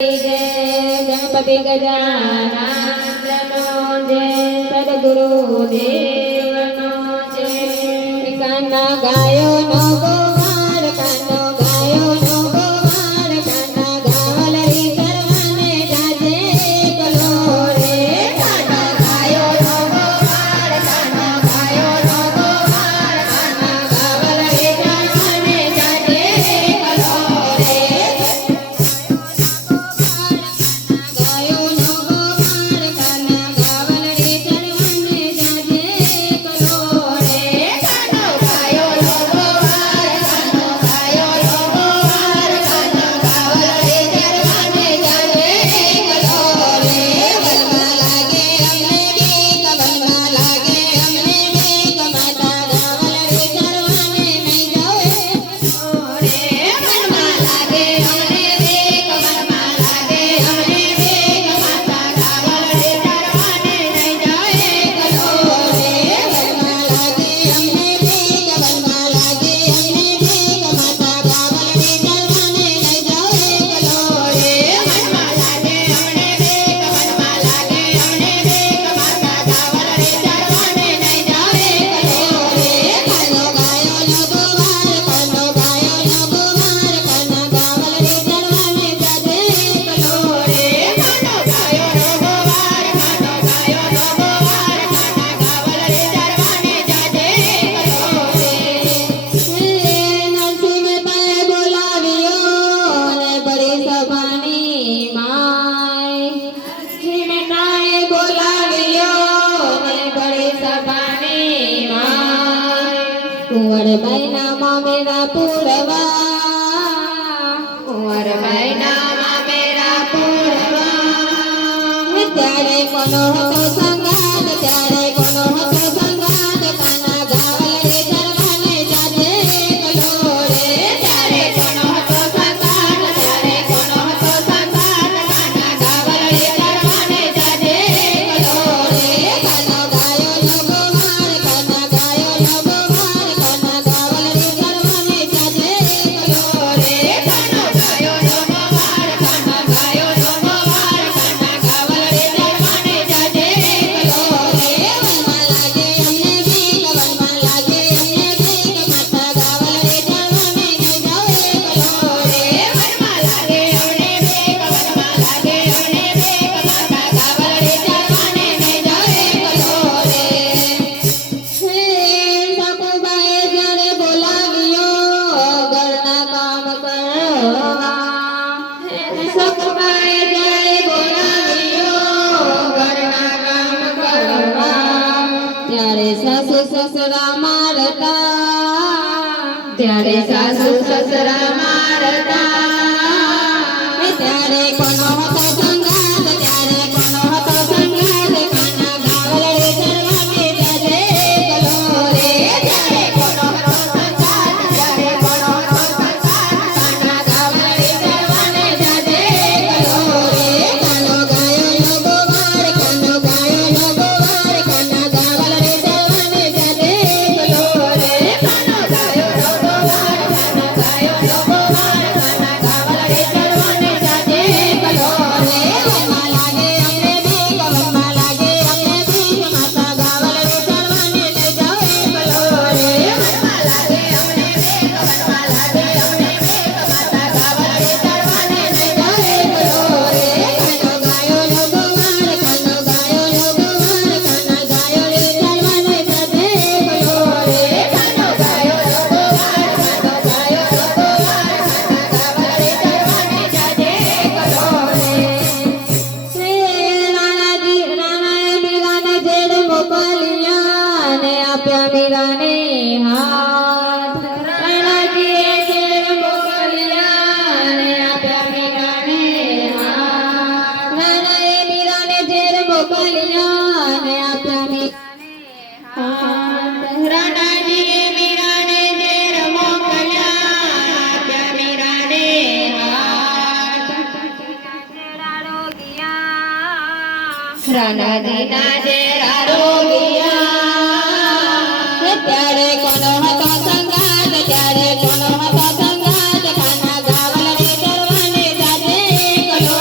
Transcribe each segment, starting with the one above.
जय गणपति गजाननो जय सद्गुरु देवनो जय काना गायो नो गोवार कानो गायो नो गोवार काना गावलरी करवाने जाजे कलो रे काना गायो नो गोवार काना गायो नो गोवार काना गावलरी करवाने जाजे कलो रे कुंवर बैना मेरा पूरवा कुंवर बैना मेरा पूरवा त्यारे कोनो हतो संगात त्यारे कोनो हतो संगात काना गावलरी करवाने जाजे कलो रे त्यारे कोनो हतो संगात त्यारे कोनो हतो संगात काना गावलरी करवाने जाजे कलो रे कानो गायो नो गोवार काना गायो नो गोवार काना गावलरी करवाने जाजे कलो रे कानो गायो नो गोवार काना गायो नो गोवार काना गावलरी करवाने जाजे कलो रे वनमा लागे अમને ભીખ વनमा લાગે અમને ભીખ માતા ગાવલરી કરવાને નહીં જાવે કલો રે વનમાં લાગે અમને ભીખ વનમાં લાગે અમને ભીખ માતા ગાવલરી કરવાને નહીં જાવે કલો રે હે સકુબાએ જ્યારે બોલાવ્યો ઘરના કામ કરવા સકુબાએ જ્યારે બોલાવ્યો ઘરના કામ કરવા ત્યારે સાસુ સસરા મારતા ત્યારે સાસુ સસરા મારતા ત્યારે કોનો હતો સંગાત ત્યારે કોનો હતો સંગાત કાના ગાવલરી કરવાને જાજે કલો રે ત્યારે કોનો હતો સંગાત ત્યારે કોનો હતો સંગાત કાના ગાવલરી કરવાને જાજે કલો રે કાનો ગાયો નો ગોવાળ કાનો ગાયો નો ગોવાળ કાના ગાવલરી કરવાને જાજે કલો રે કાનો ગાયો નો ગોવાળ કાના ગાયો નો ગોવાળ કાના ગાવલરી કરવાને જાજે કલો રે વનમાં લાગે અમને ભીખ વનમાં લાગે અમને ભીખ માતા ગાવલરી કરવાને નહીં જાવે કલો રે વનમાં લાગે અમને ભીખ વનમાં લાગે અમને ભીખ માતા ગાવલરી કરવાને નહીં જાવે કલો રે કાનો ગાયો નો ગોવાળ કાનો ગાયો નો ગોવાળ કાના ગાવલરી કરવાને જાજે કલો રે કાનો ગાયો નો ગોવાળ કાનો ગાયો નો ગોવાળ કાના ગાવલરી કરવાને જાજે કલો રે હે રાણાએ મીરાને જેડ મોકલ્યા ને આપ્યા મીરાને હાથ રાણાજીએ જેડ મોકલ્યા ને આપ્યા મીરાને હાથ રાણાએ મીરાને જેડ મોકલ્યા ને આપ્યા મીરાને હાથ રાણાજીએ મીરાને જેડ મોકલ્યા આપ્યા મીરાને હાથ રાણાજીના જેરા રોગિયા ત્યારે કોનો હતો સંગાત ત્યારે કોનો હતો સંગાત કાના ગાવલરી કરવાને જાજે કલો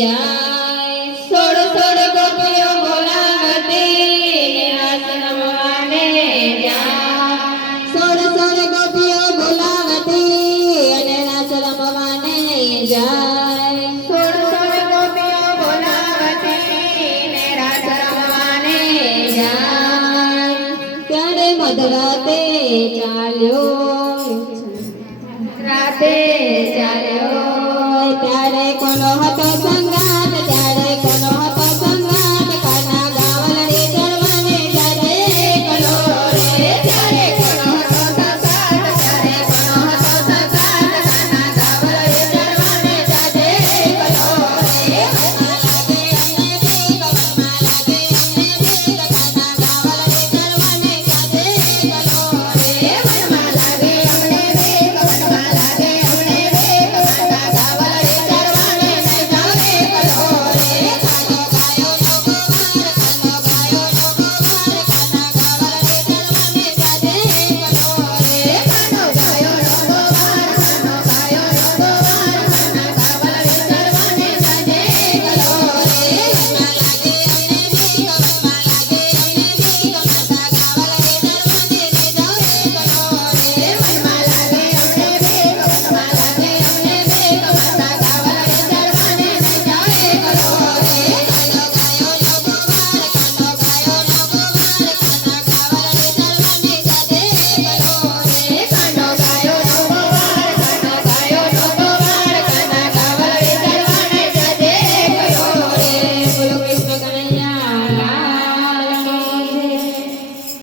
જાય. સોળ સોળ ગોપીઓ બોલાવતી રાસ રમવાને જાય. સોળ સોળ ગોપીઓ બોલાવતી અને રાસ રમવાને જાય. સોળ સોળ ગોપીઓ બોલાવતી ને રાસ રમવાને જાય. ત્યારે મધરાતે ચાલ્યો રાતે ચાલ્યો ત્યારે કોનો હતો